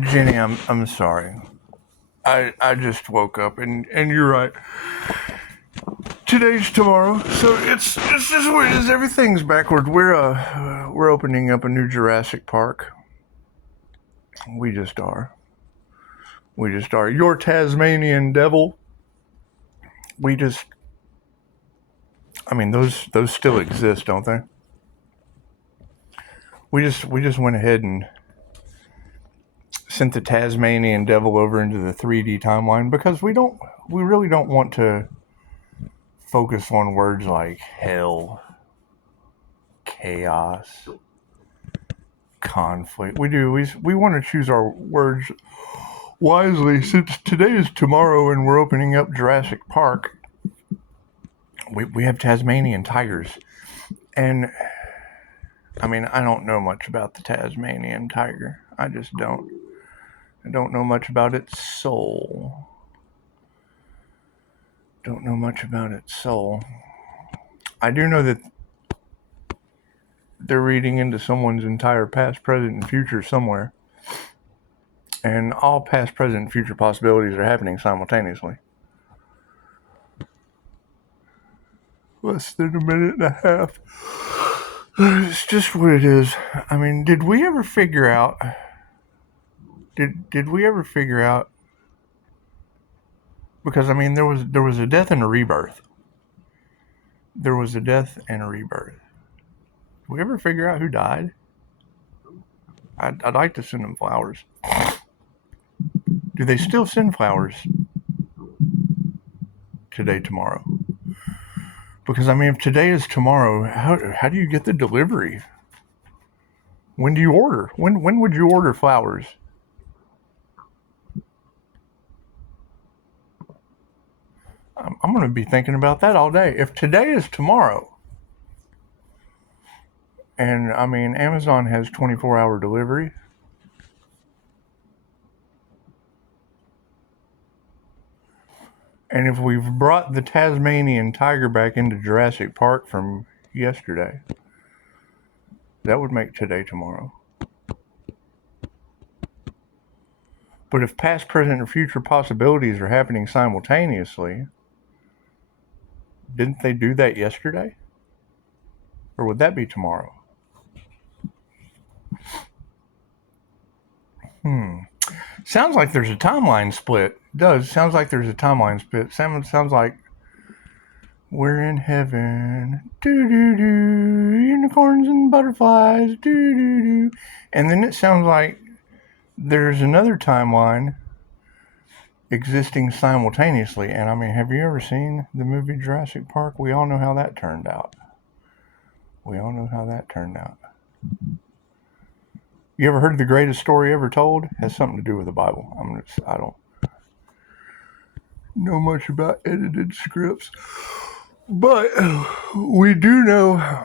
Jenny, I'm sorry. I just woke up and you're right. Today's tomorrow, so it's just what it is. Everything's backward. We're opening up a new Jurassic Park. We just are. We just are. Your Tasmanian devil. We just. I mean, those still exist, don't they? We just went ahead and sent the Tasmanian devil over into the 3D timeline because we really don't want to focus on words like hell, chaos, conflict. We want to choose our words wisely. Since today is tomorrow and we're opening up Jurassic Park, we have Tasmanian tigers. And I mean, I don't know much about the Tasmanian tiger. I just don't. I don't know much about its soul. Don't know much about its soul. I do know that they're reading into someone's entire past, present, and future somewhere. And all past, present, and future possibilities are happening simultaneously. Less than a minute and a half. It's just what it is. I mean, did we ever figure out? Did we ever figure out? Because I mean, there was a death and a rebirth. There was a death and a rebirth. Did we ever figure out who died? I'd like to send them flowers. Do they still send flowers today, tomorrow? Because I mean, if today is tomorrow, how do you get the delivery? When do you order? When would you order flowers? I'm going to be thinking about that all day. If today is tomorrow, and I mean, Amazon has 24-hour delivery. And if we've brought the Tasmanian tiger back into Jurassic Park from yesterday, that would make today tomorrow. But if past, present, and future possibilities are happening simultaneously, didn't they do that yesterday? Or would that be tomorrow? Sounds like there's a timeline split. It does. Sounds like there's a timeline split. Sounds like we're in heaven. Do do do. Unicorns and butterflies. Do do do. And then it sounds like there's another timeline existing simultaneously. And I mean, have you ever seen the movie Jurassic Park? We all know how that turned out. You ever heard the greatest story ever told? Has something to do with the Bible. I don't know much about edited scripts, but we do know.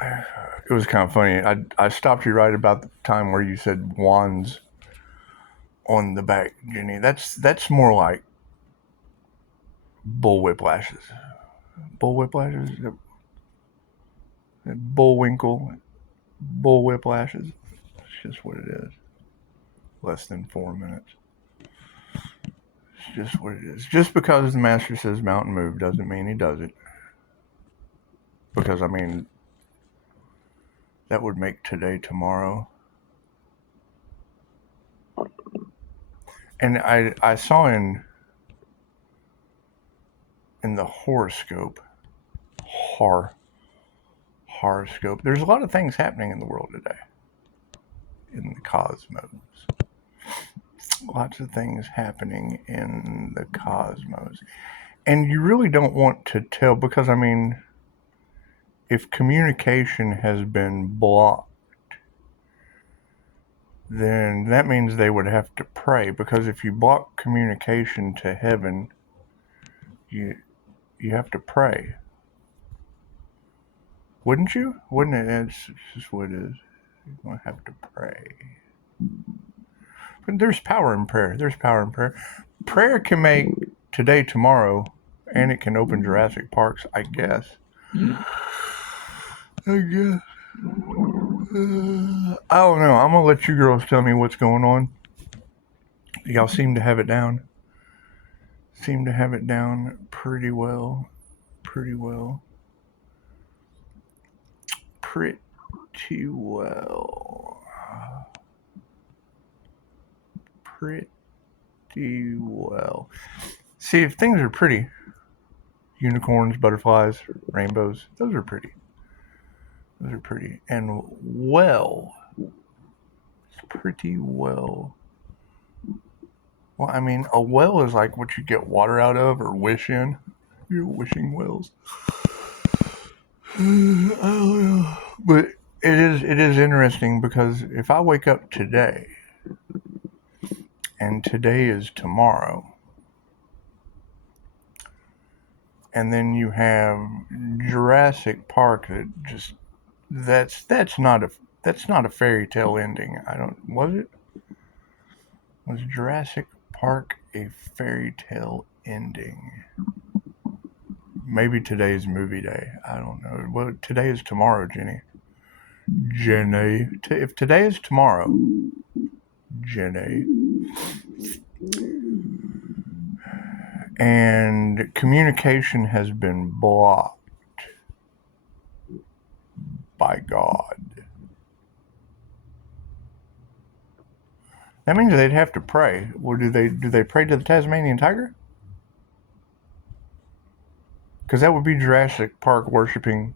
It was kind of funny. I stopped you right about the time where you said wands on the back, Jenny. That's more like bullwhiplashes. Bullwhiplashes? Bullwinkle? Bullwhiplashes? It's just what it is. Less than 4 minutes. It's just what it is. Just because the master says mountain move doesn't mean he does it. Because, I mean, that would make today tomorrow. And I saw in the horoscope, horoscope, there's a lot of things happening in the world today. In the cosmos. Lots of things happening in the cosmos. And you really don't want to tell, because I mean, if communication has been blocked, then that means they would have to pray, because if you block communication to heaven, you have to pray. Wouldn't you? Wouldn't it? It's just what it is. You're going to have to pray. But there's power in prayer. Prayer can make today tomorrow, and it can open Jurassic Parks, I guess. I don't know. I'm gonna let you girls tell me what's going on. Y'all seem to have it down. Seem to have it down pretty well. Pretty well. Pretty well. Pretty well. See, if things are pretty, unicorns, butterflies, rainbows, those are pretty. Those are pretty. And well, it's pretty well. Well, I mean, a well is like what you get water out of or wish in. You're wishing wells. I don't know. But it is interesting because if I wake up today and today is tomorrow, and then you have Jurassic Park that just that's not a fairy tale ending. Was it? Was Jurassic Park a fairy tale ending? Maybe today's movie day. I don't know. Well, today is tomorrow, Jenny. If today is tomorrow, Jenny, and communication has been blocked by God, that means they'd have to pray. Or do they pray to the Tasmanian tiger? Because that would be Jurassic Park worshiping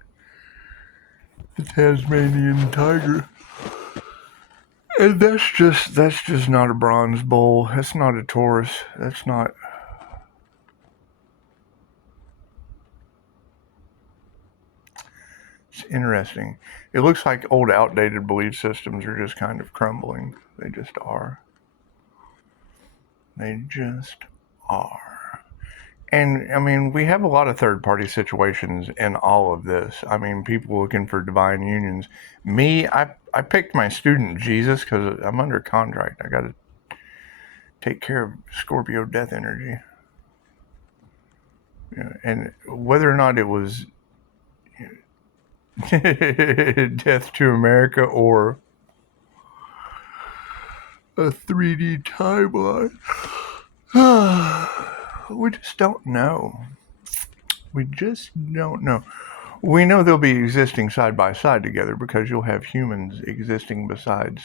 the Tasmanian tiger. And that's just not a bronze bull. That's not a Taurus. That's not. It's interesting. It looks like old outdated belief systems are just kind of crumbling. They just are. They just are. And I mean, we have a lot of third party situations in all of this. I mean, people looking for divine unions. Me, I picked my student Jesus because I'm under contract. I got to take care of Scorpio death energy. Yeah, and whether or not it was death to America or a 3D timeline, we just don't know. We just don't know. We know they'll be existing side by side together because you'll have humans existing beside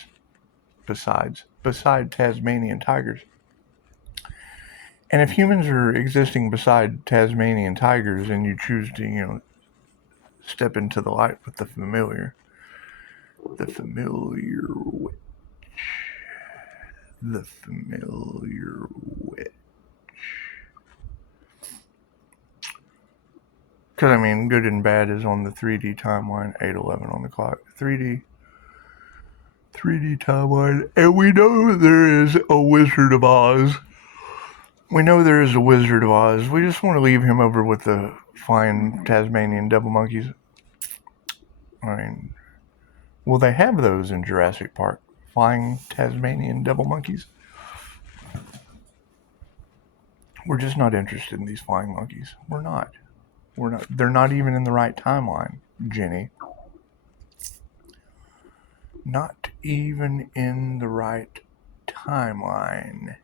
Tasmanian tigers. And if humans are existing beside Tasmanian tigers and you choose to, step into the light with the familiar witch, because I mean, good and bad is on the 3D timeline, 811 on the clock. 3D timeline, and we know there is a Wizard of Oz. We know there is a Wizard of Oz. We just want to leave him over with the flying Tasmanian devil monkeys. I mean, will they have those in Jurassic Park? Flying Tasmanian devil monkeys? We're just not interested in these flying monkeys. We're not. They're not even in the right timeline, Jenny. Not even in the right timeline,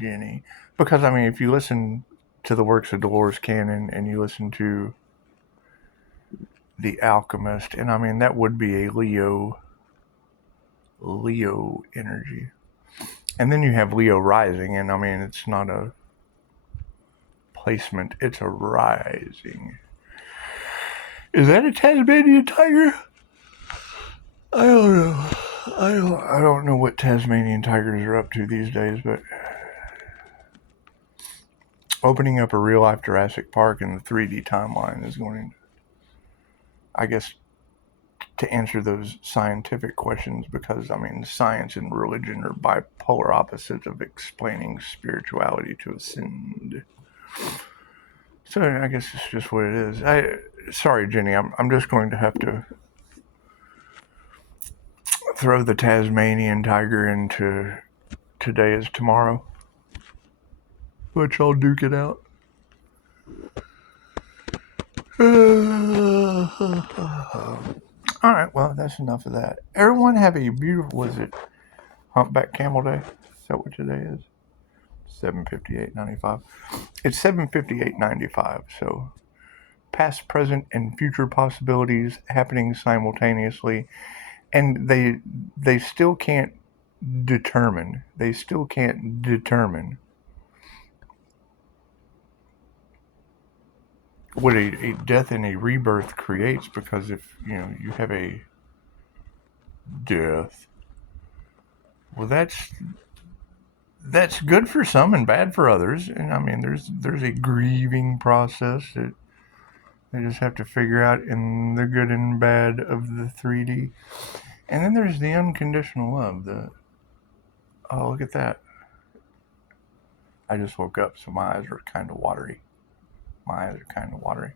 Jenny. Because, I mean, if you listen to the works of Dolores Cannon and you listen to The Alchemist, and I mean, that would be a Leo energy. And then you have Leo rising, and I mean, it's not a placement, it's a rising. Is that a Tasmanian tiger? I don't know. I don't know what Tasmanian tigers are up to these days, but opening up a real life Jurassic Park in the 3D timeline is going, I guess, to answer those scientific questions, because I mean, science and religion are bipolar opposites of explaining spirituality to ascend. So I guess it's just what it is. Sorry, Jenny, I'm just going to have to throw the Tasmanian tiger into today is tomorrow. Let y'all duke it out. All right, well, that's enough of that. Everyone have a beautiful, was it Humpback Camel Day? Is that what today is? 7:58:95. It's 7:58:95, so past, present, and future possibilities happening simultaneously, and they still can't determine. They still can't determine what a death and a rebirth creates, because if you have a death, well, that's good for some and bad for others. And I mean, there's a grieving process that they just have to figure out in the good and bad of the 3D. And then there's the unconditional love. The oh, look at that! I just woke up, so my eyes are kind of watery. My eyes are kind of watery.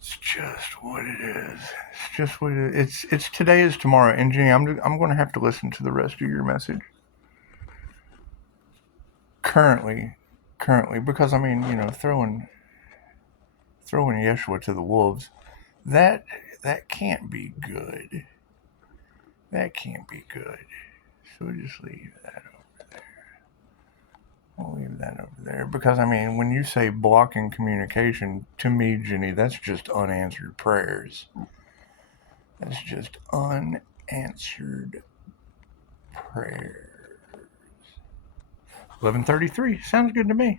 It's just what it is. It's just what it is. It's today is tomorrow. And Jenny, I'm going to have to listen to the rest of your message. Currently, because I mean, throwing Yeshua to the wolves, that can't be good. That can't be good. So we'll just leave that over there. We'll leave that over there, because I mean, when you say blocking communication, to me, Jenny, that's just unanswered prayers. That's just unanswered prayers. 11:33 sounds good to me.